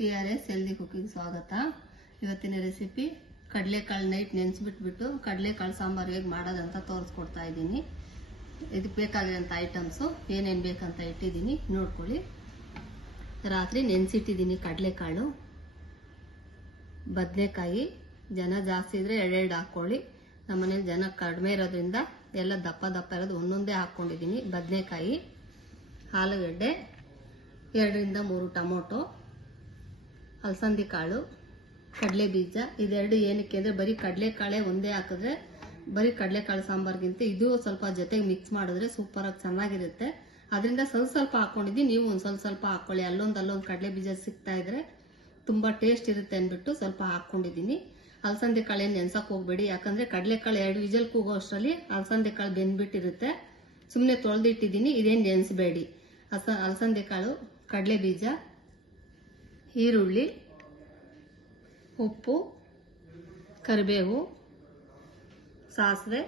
PRS healthy cooking ಸ್ವಾಗತ. ಇವತ್ತಿನ recipe ಕಡಲೆಕಾಳು ನೈಟ್ ನೆನೆಸಿಬಿಟ್ಟು ಕಡಲೆಕಾಳು ಸಾಂಬಾರು ಹೇಗೆ ಮಾಡೋದಂತ ತೋರಿಸ್ಕೊಡ್ತಾ ಇದ್ದೀನಿ. ಇದಕ್ಕೆ ಬೇಕಾಗಿರೋಂಥ ಐಟಮ್ಸು ಏನೇನು ಬೇಕಂತ ಇಟ್ಟಿದ್ದೀನಿ ನೋಡ್ಕೊಳ್ಳಿ. ರಾತ್ರಿ ನೆನೆಸಿಟ್ಟಿದ್ದೀನಿ ಕಡಲೆಕಾಳು, ಬದನೆಕಾಯಿ. ಜನ ಜಾಸ್ತಿ ಇದ್ರೆ ಎರಡೆರಡು ಹಾಕ್ಕೊಳ್ಳಿ. ನಮ್ಮನೇಲಿ ಜನ ಕಡಿಮೆ ಇರೋದ್ರಿಂದ ಎಲ್ಲ ದಪ್ಪ ದಪ್ಪ ಇರೋದು ಒಂದೊಂದೇ ಹಾಕ್ಕೊಂಡಿದ್ದೀನಿ. ಬದನೆಕಾಯಿ, ಆಲೂಗಡ್ಡೆ, 2 ರಿಂದ 3 ಟೊಮೊಟೊ, ಅಲಸಂದಿ ಕಾಳು, ಕಡಲೆ ಬೀಜ. ಇದೆರಡು ಏನಕ್ಕೆ ಅಂದರೆ ಬರೀ ಕಡಲೆಕಾಳೆ ಒಂದೇ ಹಾಕಿದ್ರೆ ಬರೀ ಕಡಲೆಕಾಳು ಸಾಂಬಾರ್ಗಿಂತ ಇದು ಸ್ವಲ್ಪ ಜೊತೆಗೆ ಮಿಕ್ಸ್ ಮಾಡಿದ್ರೆ ಸೂಪರಾಗಿ ಚೆನ್ನಾಗಿರುತ್ತೆ. ಅದರಿಂದ ಸ್ವಲ್ಪ ಹಾಕ್ಕೊಂಡಿದ್ದೀನಿ. ನೀವು ಒಂದು ಸ್ವಲ್ಪ ಹಾಕ್ಕೊಳ್ಳಿ. ಅಲ್ಲೊಂದು ಕಡಲೆ ಬೀಜ ಸಿಗ್ತಾ ಇದ್ರೆ ತುಂಬ ಟೇಸ್ಟ್ ಇರುತ್ತೆ ಅಂದ್ಬಿಟ್ಟು ಸ್ವಲ್ಪ ಹಾಕ್ಕೊಂಡಿದ್ದೀನಿ. ಅಲಸಂದಿ ಕಾಳು ಏನು ನೆನ್ಸಕ್ಕೆ ಹೋಗ್ಬೇಡಿ, ಯಾಕಂದರೆ ಕಡಲೆಕಾಳು 2 ವಿಜಲ್ ಕೂಗೋ ಅಷ್ಟರಲ್ಲಿ ಅಲಸಂದಿ ಕಾಳು ಬೆಂದ್ಬಿಟ್ಟಿರುತ್ತೆ. ಸುಮ್ಮನೆ ತೊಳೆದಿಟ್ಟಿದ್ದೀನಿ, ಇದೇನು ನೆನೆಸಬೇಡಿ. ಅಲಸಂದಿ ಕಾಳು, ಕಡಲೆ ಬೀಜ, ಈರುಳ್ಳಿ, ಉಪ್ಪು, ಕರಿಬೇವು, ಸಾಸಿವೆ,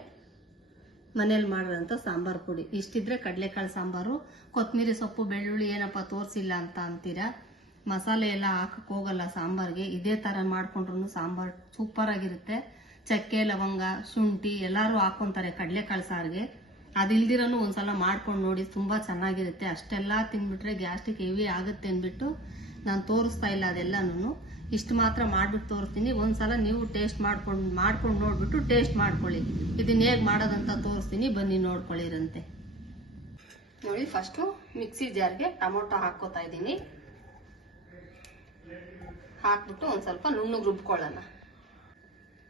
ಮನೇಲಿ ಮಾಡಿರೋಂಥ ಸಾಂಬಾರು ಪುಡಿ. ಇಷ್ಟಿದ್ರೆ ಕಡಲೆಕಾಳು ಸಾಂಬಾರು. ಕೊತ್ತಂಬರಿ ಸೊಪ್ಪು, ಬೆಳ್ಳುಳ್ಳಿ ಏನಪ್ಪ ತೋರಿಸಿಲ್ಲ ಅಂತ ಅಂತೀರಾ. ಮಸಾಲೆ ಎಲ್ಲ ಹಾಕಕ್ಕೆ ಹೋಗಲ್ಲ ಸಾಂಬಾರ್ಗೆ. ಇದೇ ಥರ ಮಾಡ್ಕೊಂಡ್ರು ಸಾಂಬಾರು ಸೂಪರ್ ಆಗಿರುತ್ತೆ. ಚಕ್ಕೆ, ಲವಂಗ, ಶುಂಠಿ ಎಲ್ಲರೂ ಹಾಕೊಂತಾರೆ ಕಡಲೆಕಾಳು ಸಾರಿಗೆ. ಅದಿಲ್ದಿರೋನು ಒಂದ್ಸಲ ಮಾಡ್ಕೊಂಡು ನೋಡಿ, ತುಂಬ ಚೆನ್ನಾಗಿರುತ್ತೆ. ಅಷ್ಟೆಲ್ಲ ತಿನ್ಬಿಟ್ರೆ ಗ್ಯಾಸ್ಟ್ರಿಕ್ ಹೆವಿ ಆಗುತ್ತೆ ಅಂದ್ಬಿಟ್ಟು ನಾನು ತೋರಿಸ್ತಾ ಇಲ್ಲ ಅದೆಲ್ಲನೂ. ಇಷ್ಟು ಮಾತ್ರ ಮಾಡ್ಬಿಟ್ಟು ತೋರಿಸ್ತೀನಿ. ಒಂದ್ಸಲ ನೀವು ಟೇಸ್ಟ್ ಮಾಡ್ಕೊಂಡು ನೋಡ್ಬಿಟ್ಟು ಟೇಸ್ಟ್ ಮಾಡ್ಕೊಳ್ಳಿ. ಇದನ್ನ ಹೇಗೆ ಮಾಡೋದಂತ ತೋರಿಸ್ತೀನಿ, ಬನ್ನಿ ನೋಡ್ಕೊಳ್ಳಿರಂತೆ. ನೋಡಿ, ಫಸ್ಟು ಮಿಕ್ಸಿ ಜಾರ್ಗೆ ಟೊಮೊಟೊ ಹಾಕೋತಾ ಇದ್ದೀನಿ. ಹಾಕ್ಬಿಟ್ಟು ಒಂದು ಸ್ವಲ್ಪ ನುಣ್ಣಗೆ ರುಬ್ಕೊಳ್ಳೋಣ.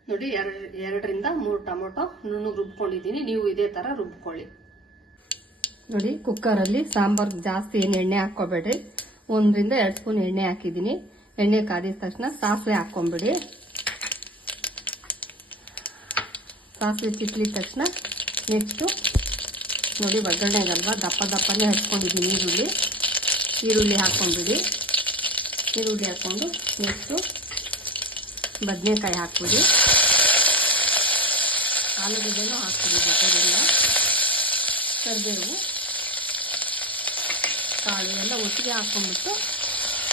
ನೋಡಿ, 2 ರಿಂದ 3 ಟೊಮೊಟೊ ನುಣ್ಣಗೆ ರುಬ್ಕೊಂಡಿದ್ದೀನಿ. ನೀವು ಇದೇ ಥರ ರುಬ್ಕೊಳ್ಳಿ. ನೋಡಿ, ಕುಕ್ಕರಲ್ಲಿ ಸಾಂಬಾರ್ಗೆ ಜಾಸ್ತಿ ಏನು ಎಣ್ಣೆ ಹಾಕ್ಕೋಬೇಡ್ರಿ. 1 ರಿಂದ 2 ಸ್ಪೂನ್ ಎಣ್ಣೆ ಹಾಕಿದ್ದೀನಿ. ಎಣ್ಣೆ ಕಾದಿದ ತಕ್ಷಣ ಸಾಸಿವೆ ಹಾಕ್ಕೊಂಬಿಡಿ. ಸಾಸಿವೆ ಚಿಟ್ಲಿದ ತಕ್ಷಣ ನೆಕ್ಸ್ಟು ನೋಡಿ, ಒಗ್ಗರಣೆಗಲ್ವಾ ದಪ್ಪನೇ ಹಚ್ಕೊಂಡಿದ್ದೀನಿ ಈರುಳ್ಳಿ ಹಾಕ್ಕೊಂಬಿಡಿ. ಈರುಳ್ಳಿ ಹಾಕ್ಕೊಂಡು ನೆಕ್ಸ್ಟು ಬದನೆಕಾಯಿ ಹಾಕ್ಬಿಡಿ. ಆಲೂಗಡ್ಡೆನೂ ಹಾಕ್ಬಿಡಿ ಜೊತೆಗೆಲ್ಲ. ಕರಿಬೇವು, ಕಾಳು ಎಲ್ಲ ಒಟ್ಟಿಗೆ ಹಾಕ್ಕೊಂಡ್ಬಿಟ್ಟು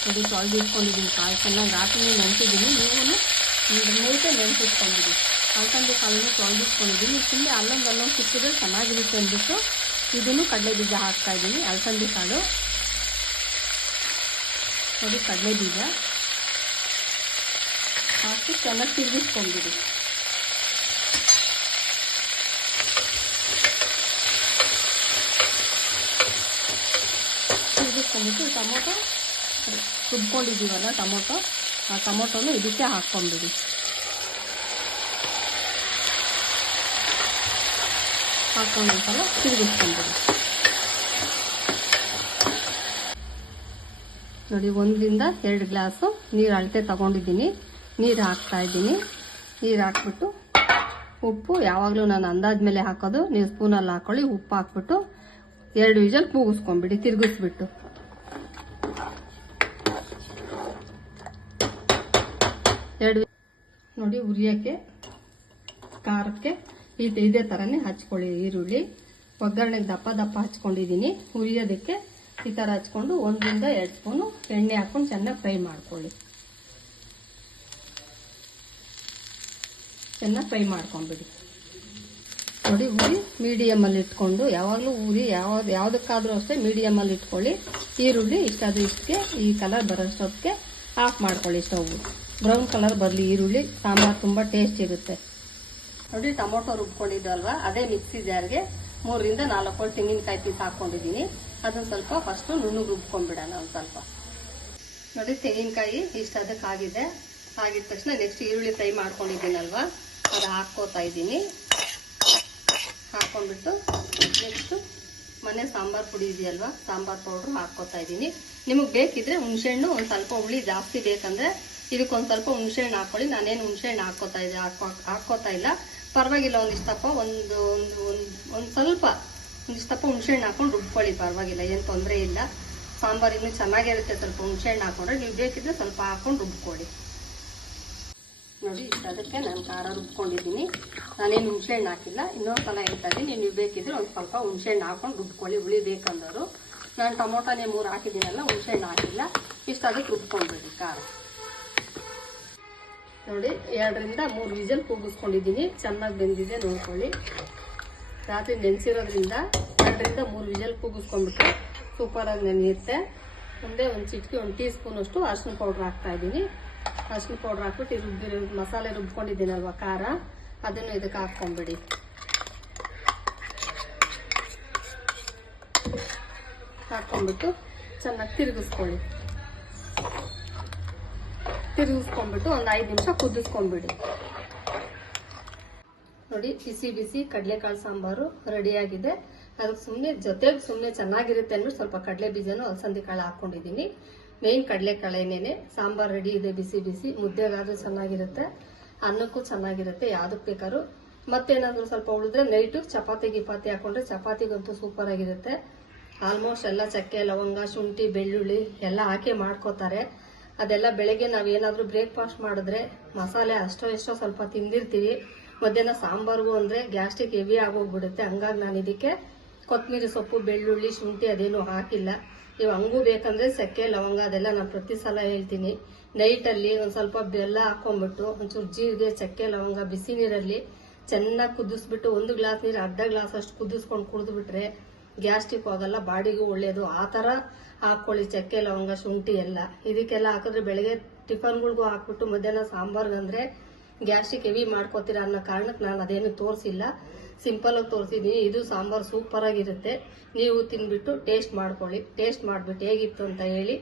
ನೋಡಿ, ತೊಳೆದಿಟ್ಕೊಂಡಿದ್ದೀನಿ ಕಾಳು. ಚೆನ್ನಾಗಿ ರಾತ್ರಿ ನೆನೆಸಿದ್ದೀನಿ. ನೀವು ನೈಟೇ ನೆನೆಸಿಟ್ಕೊಂಡಿದ್ದೀನಿ. ಅಲಸಂದಿ ಕಾಳನ್ನು ತೊಳೆದಿಟ್ಕೊಂಡಿದ್ದೀನಿ. ಸುಮ್ಮನೆ ಅಲ್ಲೊಂದು ಸಿಕ್ಕಿದ್ರೆ ಚೆನ್ನಾಗಿರುತ್ತೆ ಅಂದ್ಬಿಟ್ಟು ಇದನ್ನು ಕಡಲೆ ಬೀಜ ಹಾಕ್ತಾ ಇದ್ದೀನಿ. ಅಲಸಂದಿ ಕಾಳು ನೋಡಿ, ಕಡಲೆ ಬೀಜ ಹಾಕಿ ಚೆನ್ನಾಗಿ ತಿರುಗಿಸ್ಕೊಂಡ್ಬಿಡಿ. ತಿರುಗಿಸ್ಕೊಂಡ್ಬಿಟ್ಟು ಟೊಮೊಟೊ ರುಬ್ಕೊಂಡಿದ್ದೀವಲ್ಲ ಆ ಟೊಮೊಟೊನು ಇದಕ್ಕೆ ಹಾಕ್ಕೊಂಡ್ಬಿಡಿ. ಹಾಕ್ಕೊಂಡು ಒಂದ್ಸಲ ತಿರುಗಿಸ್ಕೊಂಡ್ಬಿಡಿ. ನೋಡಿ, 1 ರಿಂದ 2 ಗ್ಲಾಸು ನೀರು ಅಳತೆ ತಗೊಂಡಿದ್ದೀನಿ. ನೀರು ಹಾಕ್ತಾ ಇದ್ದೀನಿ. ನೀರು ಹಾಕ್ಬಿಟ್ಟು ಉಪ್ಪು ಯಾವಾಗಲೂ ನಾನು ಅಂದಾಜ್ ಮೇಲೆ ಹಾಕೋದು, ನೀವು ಸ್ಪೂನಲ್ಲಿ ಹಾಕೊಳ್ಳಿ. ಉಪ್ಪು ಹಾಕ್ಬಿಟ್ಟು 2 ವಿಜಲ್ ಕೂಗಿಸ್ಕೊಂಡ್ಬಿಡಿ, ತಿರುಗಿಸ್ಬಿಟ್ಟು. ನೋಡಿ, ಉರಿಯೋಕ್ಕೆ ಖಾರಕ್ಕೆ ಇದೇ ಥರನೇ ಹಚ್ಕೊಳ್ಳಿ. ಈರುಳ್ಳಿ ಒಗ್ಗರಣೆಗೆ ದಪ್ಪ ಹಚ್ಕೊಂಡಿದ್ದೀನಿ. ಉರಿಯೋದಕ್ಕೆ ಈ ಥರ ಹಚ್ಕೊಂಡು 1 ರಿಂದ 2 ಸ್ಪೂನು ಎಣ್ಣೆ ಹಾಕ್ಕೊಂಡು ಚೆನ್ನಾಗಿ ಫ್ರೈ ಮಾಡ್ಕೊಳ್ಳಿ. ಚೆನ್ನಾಗಿ ಫ್ರೈ ಮಾಡ್ಕೊಂಬಿಡಿ. ನೋಡಿ, ಉರಿ ಮೀಡಿಯಮಲ್ಲಿ ಇಟ್ಕೊಂಡು, ಯಾವಾಗಲೂ ಉರಿ ಯಾವುದಕ್ಕಾದ್ರೂ ಅಷ್ಟೇ ಮೀಡಿಯಮಲ್ಲಿ ಇಟ್ಕೊಳ್ಳಿ. ಈರುಳ್ಳಿ ಇಷ್ಟಕ್ಕೆ ಈ ಕಲರ್ ಬರೋಷ್ಟೊತ್ತಿಗೆ ಆಫ್ ಮಾಡ್ಕೊಳ್ಳಿ ಸ್ಟವ್. ಬ್ರೌನ್ ಕಲರ್ ಬರಲಿ ಈರುಳ್ಳಿ. ಸಾಂಬಾರು ತುಂಬ ಟೇಸ್ಟ್ ಇರುತ್ತೆ. ನೋಡಿ, ಟೊಮೊಟೊ ರುಬ್ಕೊಂಡಿದ್ದಲ್ವಾ, ಅದೇ ಮಿಕ್ಸಿ ಜಾರ್ಗೆ 3 ರಿಂದ 4 ತೆಂಗಿನಕಾಯಿ ಪೀಸ್ ಹಾಕ್ಕೊಂಡಿದ್ದೀನಿ. ಅದನ್ನ ಸ್ವಲ್ಪ ಫಸ್ಟು ನುಣ್ಣಗೆ ರುಬ್ಕೊಂಡ್ಬಿಡೋಣ ಒಂದು ಸ್ವಲ್ಪ. ನೋಡಿ, ತೆಂಗಿನಕಾಯಿ ಇಷ್ಟು ಅದಕ್ಕಾಗಿದೆ. ಆಗಿದ ತಕ್ಷಣ ನೆಕ್ಸ್ಟ್ ಈರುಳ್ಳಿ ಫ್ರೈ ಮಾಡ್ಕೊಂಡಿದ್ದೀನಲ್ವಾ, ಅದು ಹಾಕ್ಕೋತಾ ಇದ್ದೀನಿ. ಹಾಕ್ಕೊಂಡ್ಬಿಟ್ಟು ನೆಕ್ಸ್ಟು ಮನೆ ಸಾಂಬಾರು ಪುಡಿ ಇದೆಯಲ್ವಾ, ಸಾಂಬಾರು ಪೌಡ್ರು ಹಾಕ್ಕೋತಾ ಇದ್ದೀನಿ. ನಿಮಗೆ ಬೇಕಿದ್ರೆ ಹುಣಸೆಹಣ್ಣು ಒಂದು ಸ್ವಲ್ಪ, ಹುಳಿ ಜಾಸ್ತಿ ಬೇಕಂದ್ರೆ ಇದಕ್ಕೊಂದು ಸ್ವಲ್ಪ ಹುಣಸೆಹಣ್ಣು ಹಾಕ್ಕೊಳ್ಳಿ. ನಾನೇನು ಹುಣಸೆಹಣ್ಣು ಹಾಕ್ಕೋತಾ ಇಲ್ಲ, ಪರವಾಗಿಲ್ಲ. ಒಂದಿಷ್ಟಪ್ಪ ಒಂದಿಷ್ಟಪ್ಪ ಹುಣಸೆಹಣ್ಣು ಹಾಕೊಂಡು ರುಬ್ಕೊಳ್ಳಿ, ಪರವಾಗಿಲ್ಲ, ಏನು ತೊಂದರೆ ಇಲ್ಲ. ಸಾಂಬಾರು ಇನ್ನೂ ಚೆನ್ನಾಗಿರುತ್ತೆ ಸ್ವಲ್ಪ ಹುಣಸೆಹಣ್ಣು ಹಾಕೊಂಡ್ರೆ. ನೀವು ಬೇಕಿದ್ರೆ ಸ್ವಲ್ಪ ಹಾಕೊಂಡು ರುಬ್ಕೊಳ್ಳಿ. ನೋಡಿ, ಅದಕ್ಕೆ ನಾನು ಖಾರ ರುಬ್ಕೊಂಡಿದ್ದೀನಿ. ನಾನೇನು ಹುಣಸೆಹಣ್ಣು ಹಾಕಿಲ್ಲ. ಇನ್ನೊಂದು ಸಲ ಹೇಳ್ತಾ ಇದ್ದೀನಿ, ನೀವು ಬೇಕಿದ್ರೆ ಒಂದು ಸ್ವಲ್ಪ ಹುಣಸೆಹಣ್ಣು ಹಾಕೊಂಡು ರುಬ್ಕೊಳ್ಳಿ, ಹುಳಿ ಬೇಕಂದವರು. ನಾನು ಟೊಮೊಟೊನೇ 3 ಹಾಕಿದ್ದೀನಲ್ಲ, ಹುಣಸೆಹಣ್ಣು ಹಾಕಿಲ್ಲ. ಇಷ್ಟು ಅದಕ್ಕೆ ರುಬ್ಕೊಂಡ್ಬಿಡಿ ಖಾರ. ನೋಡಿ 2 ರಿಂದ 3 ವಿಜಲ್ ಕೂಗಿಸ್ಕೊಂಡಿದ್ದೀನಿ. ಚೆನ್ನಾಗಿ ಬೆಂದಿದೆ ನೋಡ್ಕೊಳ್ಳಿ. ರಾತ್ರಿ ನೆನೆಸಿರೋದ್ರಿಂದ 2 ರಿಂದ 3 ವಿಜಲ್ ಕೂಗಿಸ್ಕೊಂಡ್ಬಿಟ್ರೆ ಸೂಪರಾಗಿ ನೆನೆಯುತ್ತೆ. ಮುಂದೆ ಒಂದು ಚಿಟಿಕೆ 1 ಟೀ ಸ್ಪೂನ್ ಅಷ್ಟು ಅರಿಶಿನ ಪೌಡ್ರ್ ಹಾಕ್ತಾ ಇದ್ದೀನಿ. ಅರಿಶಿನ ಪೌಡ್ರ್ ಹಾಕ್ಬಿಟ್ಟು ಮಸಾಲೆ ರುಬ್ಕೊಂಡಿದ್ದೀನಲ್ವ ಖಾರ, ಅದನ್ನು ಇದಕ್ಕೆ ಹಾಕ್ಕೊಂಡ್ಬಿಡಿ. ಹಾಕ್ಕೊಂಡ್ಬಿಟ್ಟು ಚೆನ್ನಾಗಿ ತಿರುಗಿಸ್ಕೊಳ್ಳಿ. ತಿರುಗಿಸ್ಕೊಂಡ್ಬಿಟ್ಟು ಒಂದು 5 ನಿಮಿಷ ಕುದಿಸ್ಕೊಂಡ್ಬಿಡಿ. ನೋಡಿ ಬಿಸಿ ಬಿಸಿ ಕಡಲೆಕಾಳು ಸಾಂಬಾರು ರೆಡಿಯಾಗಿದೆ. ಅದಕ್ಕೆ ಸುಮ್ಮನೆ ಚೆನ್ನಾಗಿರುತ್ತೆ ಅಂದ್ಬಿಟ್ಟು ಸ್ವಲ್ಪ ಕಡಲೆ ಬೀಜನೂ ಅಲಸಂದಿ ಕಾಳು ಹಾಕೊಂಡಿದ್ದೀನಿ. ಮೇನ್ ಕಡಲೆಕಾಳೇನೇನೆ. ಸಾಂಬಾರು ರೆಡಿ ಇದೆ. ಬಿಸಿ ಬಿಸಿ ಮುದ್ದೆಗಾದ್ರೂ ಚೆನ್ನಾಗಿರುತ್ತೆ, ಅನ್ನಕ್ಕೂ ಚೆನ್ನಾಗಿರುತ್ತೆ, ಯಾವ್ದಕ್ಕೆ ಬೇಕಾದ್ರೂ. ಮತ್ತೇನಾದ್ರೂ ಸ್ವಲ್ಪ ಉಳಿದ್ರೆ ನೈಟು ಚಪಾತಿ ಹಾಕೊಂಡ್ರೆ ಚಪಾತಿಗಂತೂ ಸೂಪರ್ ಆಗಿರುತ್ತೆ. ಆಲ್ಮೋಸ್ಟ್ ಎಲ್ಲ ಚಕ್ಕೆ, ಲವಂಗ, ಶುಂಠಿ, ಬೆಳ್ಳುಳ್ಳಿ ಎಲ್ಲ ಹಾಕಿ ಮಾಡ್ಕೋತಾರೆ. ಅದೆಲ್ಲ ಬೆಳಗ್ಗೆ ನಾವೇನಾದ್ರೂ ಬ್ರೇಕ್ಫಾಸ್ಟ್ ಮಾಡಿದ್ರೆ ಮಸಾಲೆ ಅಷ್ಟೋ ಎಷ್ಟೋ ಸ್ವಲ್ಪ ತಿಂದಿರ್ತೀವಿ. ಮಧ್ಯಾಹ್ನ ಸಾಂಬಾರ್ಗೂ ಅಂದ್ರೆ ಗ್ಯಾಸ್ಟ್ರಿಕ್ ಹೆವಿ ಆಗೋಗ್ಬಿಡುತ್ತೆ. ಹಂಗಾಗಿ ನಾನು ಇದಕ್ಕೆ ಕೊತ್ತಂಬರಿ ಸೊಪ್ಪು, ಬೆಳ್ಳುಳ್ಳಿ, ಶುಂಠಿ ಅದೇನು ಹಾಕಿಲ್ಲ. ನೀವು ಹಂಗೂ ಬೇಕಂದ್ರೆ ಚಕ್ಕೆ, ಲವಂಗ ಅದೆಲ್ಲ ನಾನು ಪ್ರತಿ ಸಲ ಹೇಳ್ತೀನಿ. ನೈಟಲ್ಲಿ ಒಂದು ಸ್ವಲ್ಪ ಬೆಲ್ಲ ಹಾಕೊಂಡ್ಬಿಟ್ಟು ಒಂಚೂರು ಜೀರಿಗೆ, ಚಕ್ಕೆ, ಲವಂಗ ಬಿಸಿ ನೀರಲ್ಲಿ ಚೆನ್ನಾಗಿ ಕುದಿಸ್ಬಿಟ್ಟು 1 ಗ್ಲಾಸ್ ನೀರು ಅರ್ಧ ಗ್ಲಾಸ್ ಅಷ್ಟು ಕುದಿಸ್ಕೊಂಡು ಕುಡಿದ್ಬಿಟ್ರೆ ಗ್ಯಾಸ್ಟ್ರಿಕ್ ಆಗಲ್ಲ, ಬಾಡಿಗೂ ಒಳ್ಳೇದು. ಆ ಥರ ಹಾಕೊಳ್ಳಿ ಚಕ್ಕೆ, ಲವಂಗ, ಶುಂಠಿ ಎಲ್ಲ. ಇದಕ್ಕೆಲ್ಲ ಹಾಕಿದ್ರೆ ಬೆಳಗ್ಗೆ ಟಿಫನ್ಗಳಿಗೂ ಹಾಕ್ಬಿಟ್ಟು ಮಧ್ಯಾಹ್ನ ಸಾಂಬಾರ್ಗಂದ್ರೆ ಗ್ಯಾಸ್ಟ್ರಿಕ್ ಹೆವಿ ಮಾಡ್ಕೋತೀರ ಅನ್ನೋ ಕಾರಣಕ್ಕೆ ನಾನು ಅದೇನು ತೋರಿಸಿಲ್ಲ, ಸಿಂಪಲ್ ಆಗಿ ತೋರಿಸಿದ್ದೀನಿ. ಇದು ಸಾಂಬಾರು ಸೂಪರ್ ಆಗಿರುತ್ತೆ. ನೀವು ತಿನ್ಬಿಟ್ಟು ಟೇಸ್ಟ್ ಮಾಡ್ಕೊಳ್ಳಿ. ಟೇಸ್ಟ್ ಮಾಡಿಬಿಟ್ಟು ಹೇಗಿತ್ತು ಅಂತ ಹೇಳಿ.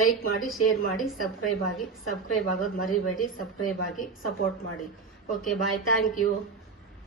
ಲೈಕ್ ಮಾಡಿ, ಶೇರ್ ಮಾಡಿ, ಸಬ್ಸ್ಕ್ರೈಬ್ ಆಗೋದು ಮರಿಬೇಡಿ. ಸಬ್ಸ್ಕ್ರೈಬ್ ಆಗಿ ಸಪೋರ್ಟ್ ಮಾಡಿ. Okay bye, thank you.